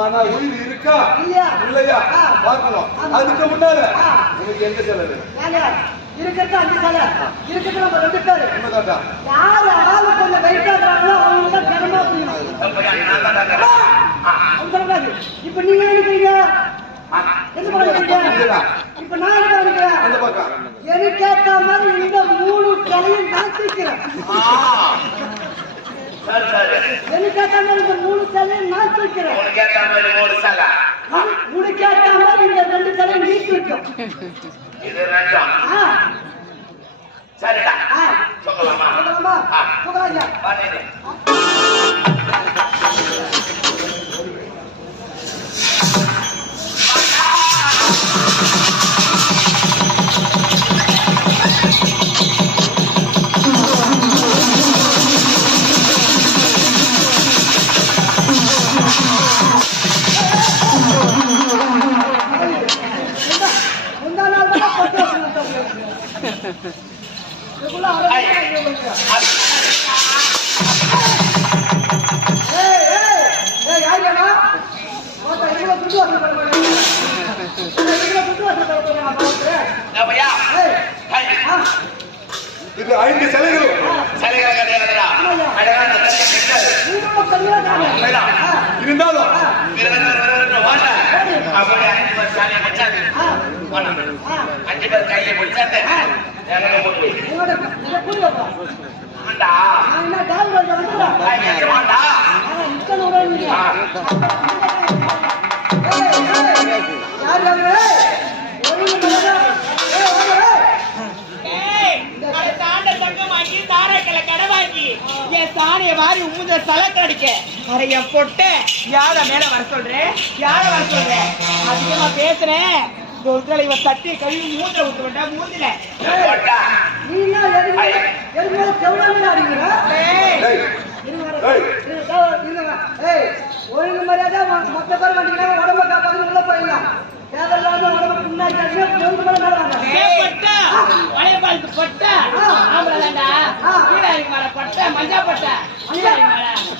ஆனா உயிர் இருக்கா? இல்லையா? பார்க்கணும். அதுக்கு முன்னால. உனக்கு எந்த சிலை வேணும்? ஏங்க, இருக்கிறது அஞ்சு தலை இருக்கிறது நம்ம ரெண்டு பேரு. யாரு ஆளு கொஞ்சம் வெயிட் ஆகுறாங்களோ அவங்க தான் தினமா புரியணும் அவங்க சொல்லக்கூடாது. இப்ப நீங்க என்ன நினைக்கிறீங்க? என்ன பண்ணுறீங்க இல்லடா. இப்ப நான் என்ன நினைக்கிறேன்? அந்த பக்கம். எனக்கு ஏத்த மாதிரி இந்த மூணு தலையும் நான் ஏத்த மாதிரி இந்த மூணு தலையும் நான் தூக்கிறேன். உனக்கு ஏத்த மாதிரி மூணு சலை உனக்கு ஏத்த மாதிரி இந்த ரெண்டு தலையும் நீ தூக்கும் இது ரெண்டும். சரிடா. ஆ. சொல்லலாமா சொல்லலாமா ஆ. சொல்லலாங்க பண்ணிடு. இது ஐந்து சிலைகளும் சிலைகளை. கிடையாதுடா அஞ்சு பேர் கையை எங்களை போட்டு உங்களோட இதை கூலி அட என் பொட்டை, யார மேல வர சொல்றேன்? யார வர சொல்றேன்? அதிகமா பேசுறேன். இந்த உருளையில இவன் தட்டி கழுவி மூஞ்சில மூஞ்சில. தா, இருங்க. ஏய், ஒழுங்கு மரியாதை மொத்த பேர் வந்தீங்கன்னா உடம்ப காப்பாத்து உள்ள போயிடலாம். தேவையில்லாம உடம்பு அடிங்க, ஒழுங்கு. ஏய், பொட்டை, பாலுக்கு பொட்டை. மஞ்சா பொட்டை.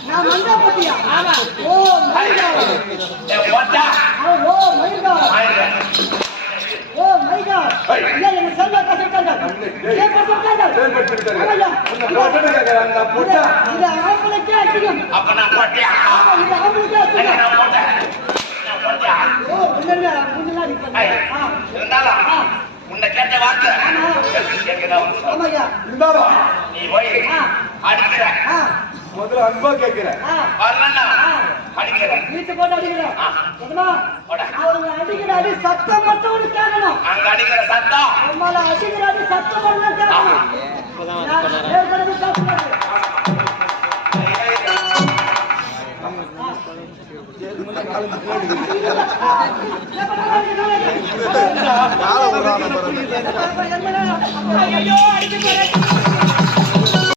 நான் மண்டா பத்தியா ஆமா. ஓ போட்டா. ஓ மைகா ஓ மைகா ஏய். இல்ல எங்க செல்வ கசக்காங்க ஏன் கசக்காங்க செயல்பட்டு விட்டாரு. ஆமாய்யா. உன்னை போட்டேன்னு கேட்கிறேன், நான் போட்டா? இது ஆம்பளைக்கே அடிக்கும் அப்ப நான் போட்டியா நான் போட்டேன் உன்னை கேட்ட வார்த்தை நீ போய் அடிக்கிற ஆ முதல்ல அன்பா வரலன்னா அடிக்கிற வீட்டு போட்டு அடிக்கிறேன் அடிக்கிற அடி சத்தம் மட்டும் கேட்கணும். அங்க அடிக்கிற சத்தம். அடிக்கிற அடி சத்தம் மட்டும் கேட்கணும். ஐயோ, அடிக்க போறேன்.